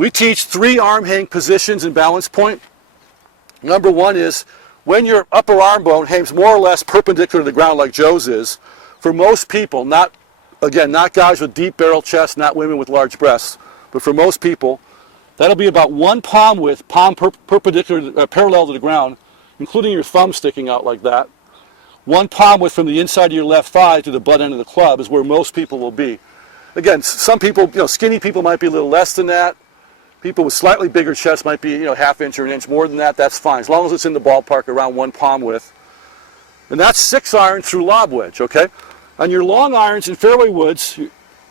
We teach 3 arm hang positions in balance point. Number 1 is when your upper arm bone hangs more or less perpendicular to the ground like Joe's is. For most people, not guys with deep barrel chests, not women with large breasts, but for most people, that'll be about 1 palm width, perpendicular, parallel to the ground, including your thumb sticking out like that. 1 palm width from the inside of your left thigh to the butt end of the club is where most people will be. Again, some people, skinny people might be a little less than that. People with slightly bigger chests might be, ½ inch or an inch more than that. That's fine, as long as it's in the ballpark around 1 palm width. And that's 6 iron through lob wedge, okay? On your long irons and fairway woods,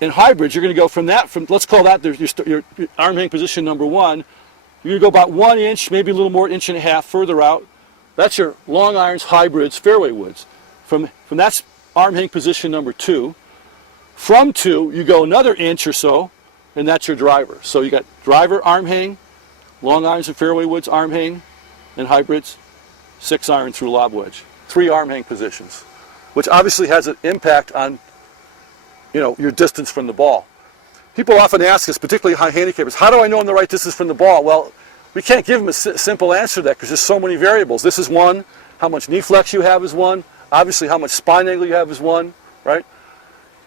in hybrids, you're going to go from that, let's call that your arm hang position number 1. You're going to go about 1 inch, maybe a little more, 1.5 inches further out. That's your long irons, hybrids, fairway woods. From that's arm hang position number 2. From 2, you go another inch or so, and that's your driver. So you got driver, arm hang, long irons and fairway woods, arm hang, and hybrids, 6 iron through lob wedge. 3 arm hang positions, which obviously has an impact on, your distance from the ball. People often ask us, particularly high handicappers, how do I know I'm the right distance from the ball? Well, we can't give them a simple answer to that because there's so many variables. This is one. How much knee flex you have is one. Obviously, how much spine angle you have is one, right?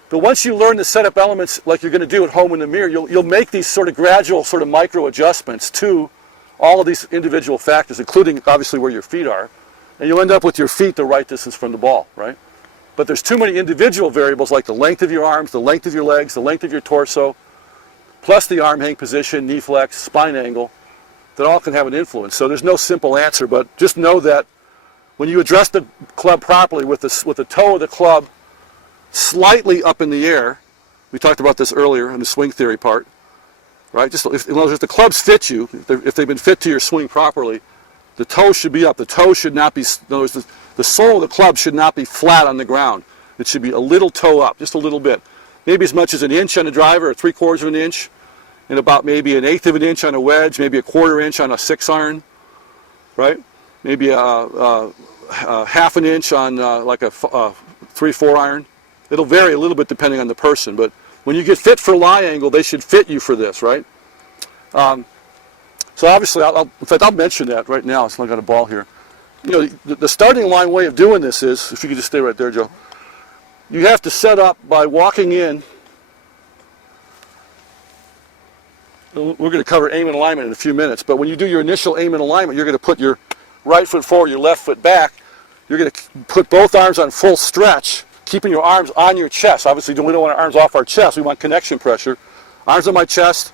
But once you learn to set up elements like you're going to do at home in the mirror, you'll make these sort of gradual, sort of micro adjustments to all of these individual factors, including obviously where your feet are, and you'll end up with your feet the right distance from the ball, right? But there's too many individual variables like the length of your arms, the length of your legs, the length of your torso, plus the arm hang position, knee flex, spine angle, that all can have an influence. So there's no simple answer, but just know that when you address the club properly with the toe of the club slightly up in the air, we talked about this earlier in the swing theory part, right? Just if the clubs fit you, if they've been fit to your swing properly, the toe should be up. The toe should not be, in other words, the sole of the club should not be flat on the ground. It should be a little toe up, just a little bit. Maybe as much as 1 inch on the driver, or 3/4 of an inch, and about maybe 1/8 of an inch on a wedge, maybe 1/4 inch on a 6 iron, right? Maybe a 1/2 inch on like a 3/4 iron. It'll vary a little bit depending on the person, but when you get fit for lie angle, they should fit you for this, right? So obviously, in fact, I'll mention that right now. So I got a ball here. The starting line way of doing this is, if you could just stay right there, Joe. You have to set up by walking in. We're going to cover aim and alignment in a few minutes, but when you do your initial aim and alignment, you're going to put your right foot forward, your left foot back. You're going to put both arms on full stretch, keeping your arms on your chest. Obviously, we don't want our arms off our chest. We want connection pressure. Arms on my chest.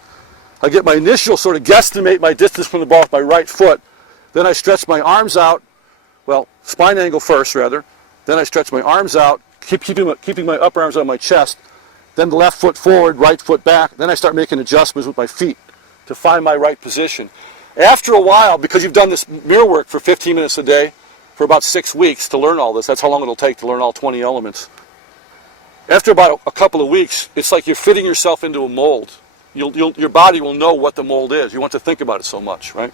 I get my initial sort of guesstimate my distance from the ball with my right foot. Then I stretch my arms out. Well, spine angle first, rather. Then I stretch my arms out, keeping my upper arms on my chest. Then the left foot forward, right foot back. Then I start making adjustments with my feet to find my right position. After a while, because you've done this mirror work for 15 minutes a day for about 6 weeks to learn all this, that's how long it'll take to learn all 20 elements. After about a couple of weeks, it's like you're fitting yourself into a mold. Your body will know what the mold is. You want to think about it so much, right?